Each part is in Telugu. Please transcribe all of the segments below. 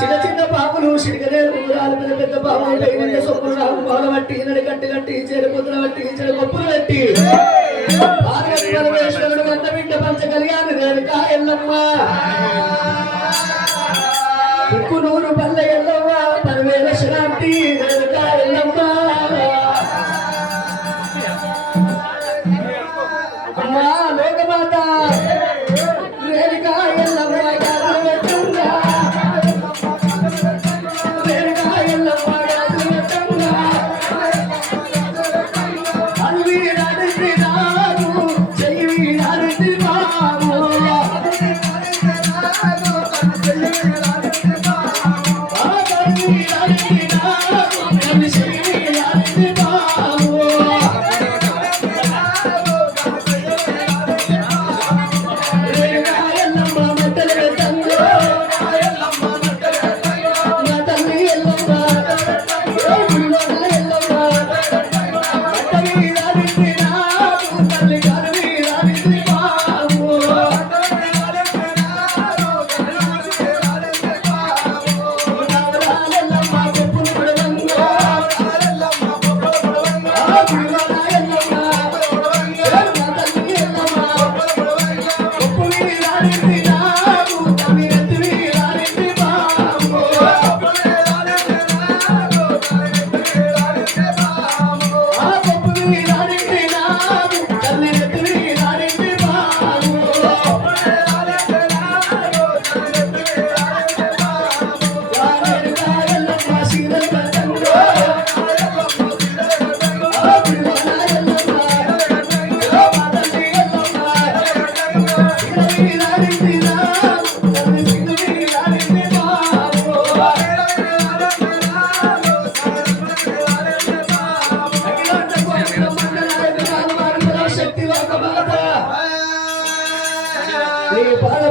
చిన్న చిన్న పాపలు సిడిగలేరు ఊరాలు పెద్ద పెద్ద పాపలు సొప్పులు రావు పాల బట్టి నడి కట్టి కట్టి చెరుపుతుల బట్టి చెరుపప్పులు బట్టి పరమేశ్వరుడు వంద బిడ్డ పంచ కలిగాను రేణుకా ఎల్లమ్మ ఉక్కు నూరు పల్ల ఎల్లమ్మ పరమేల శరాంతి రేణుకా ఎల్లమ్మ అమ్మా లోకమాత రేణుకా ఎల్లమ్మ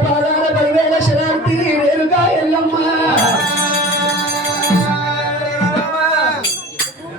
పాదాల పరివేల శరాంతి